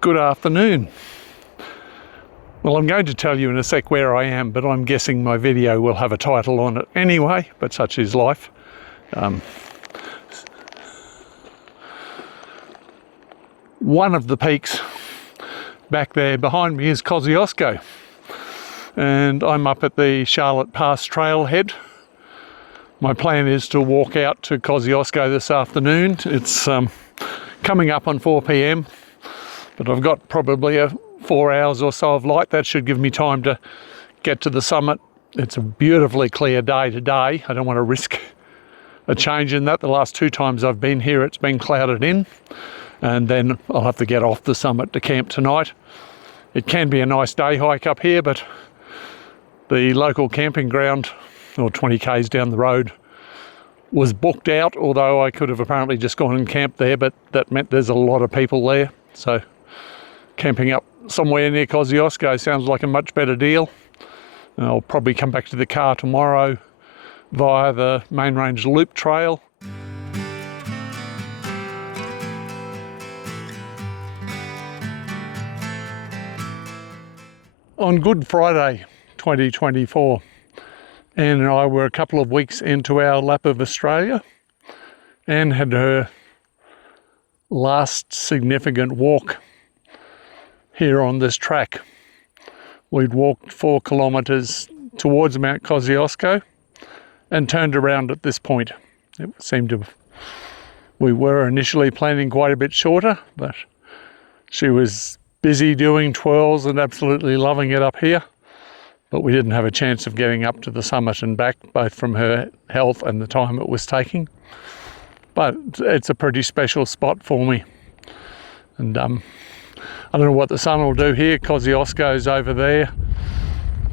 Good afternoon. Well, I'm going to tell you in a sec where I am, but I'm guessing my video will have a title on it anyway, but such is life. One of the peaks back there behind me is Kosciuszko, and I'm up at the Charlotte Pass trailhead. My plan is to walk out to Kosciuszko this afternoon. It's coming up on 4 p.m, but I've got probably 4 hours or so of light. That should give me time to get to the summit. It's a beautifully clear day today. I don't want to risk a change in that. The last 2 times I've been here, it's been clouded in, and then I'll have to get off the summit to camp tonight. It can be a nice day hike up here, but the local camping ground, or 20 k's down the road, was booked out, although I could have apparently just gone and camped there, but that meant there's a lot of people there. So camping up somewhere near Kosciuszko sounds like a much better deal. I'll probably come back to the car tomorrow via the Main Range Loop Trail. On Good Friday 2024, Anne and I were a couple of weeks into our lap of Australia. Anne had her last significant walk here on this track. We'd walked 4 kilometres towards Mount Kosciuszko and turned around at this point. It seemed to, we were initially planning quite a bit shorter, but she was busy doing twirls and absolutely loving it up here. But we didn't have a chance of getting up to the summit and back, both from her health and the time it was taking. But it's a pretty special spot for me. And I don't know what the sun will do here. Kosciuszko's over there.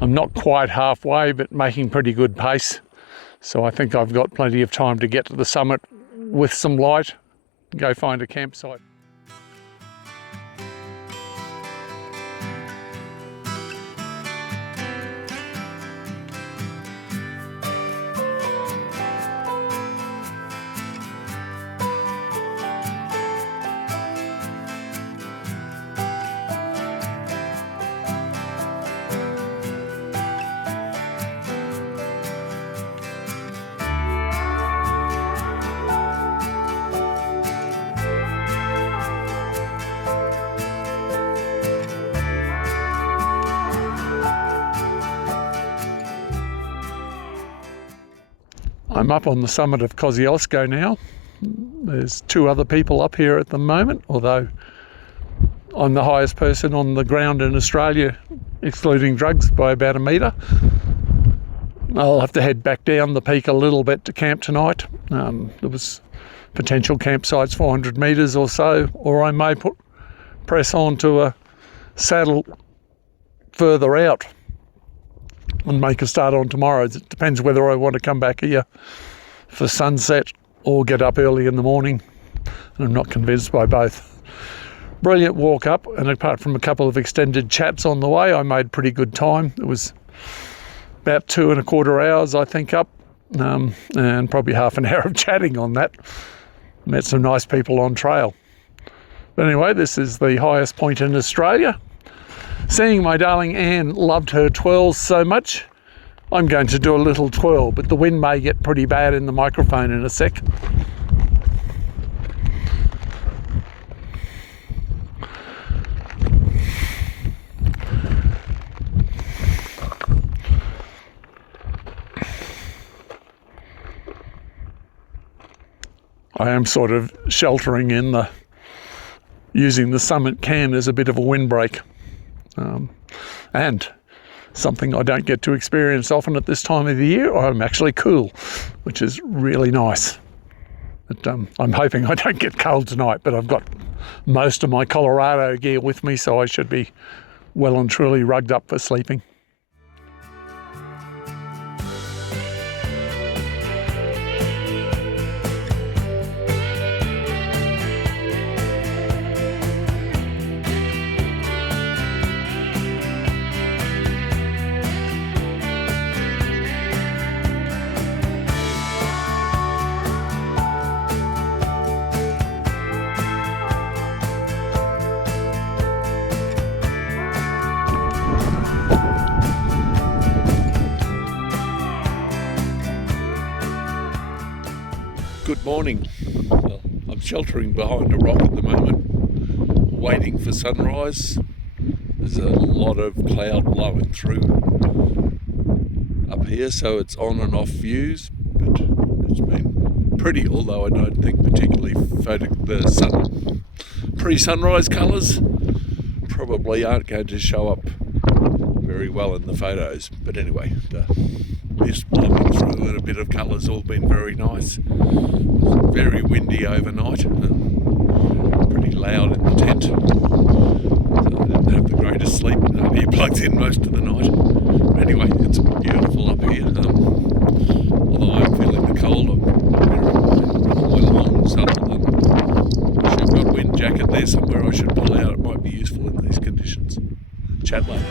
I'm not quite halfway, but making pretty good pace. So I think I've got plenty of time to get to the summit with some light, go find a campsite. I'm up on the summit of Kosciuszko now. There's 2 other people up here at the moment, although I'm the highest person on the ground in Australia, excluding drugs, by about 1 metre. I'll have to head back down the peak a little bit to camp tonight. There was potential campsites 400 metres or so, or I may press on to a saddle further out and make a start on tomorrow. It depends whether I want to come back here for sunset or get up early in the morning, and I'm not convinced by both. Brilliant walk up, and apart from a couple of extended chats on the way, I made pretty good time. It was about 2.25 hours, I think, up, and probably half an hour of chatting on that. Met some nice people on trail. But anyway, this is the highest point in Australia. Seeing my darling Anne loved her twirls so much, I'm going to do a little twirl, but the wind may get pretty bad in the microphone in a sec. I am sort of sheltering in using the summit can as a bit of a windbreak. And something I don't get to experience often at this time of the year, I'm actually cool, which is really nice. But I'm hoping I don't get cold tonight, but I've got most of my Colorado gear with me, so I should be well and truly rugged up for sleeping. good morning. Well, I'm sheltering behind a rock at the moment, waiting for sunrise. There's a lot of cloud blowing through up here, so it's on and off views, but it's been pretty, although I don't think particularly the pre-sunrise colours probably aren't going to show up very well in the photos. But anyway, the mist blowing through and a bit of colour's all been very nice. Very windy overnight, pretty loud in the tent, so I didn't have the greatest sleep. I had earplugs in most of the night. Anyway, it's beautiful up here. Although I'm feeling the cold, I'm wearing all my longs other than I've got a wind jacket there somewhere I should pull out. It might be useful in these conditions. Chat later.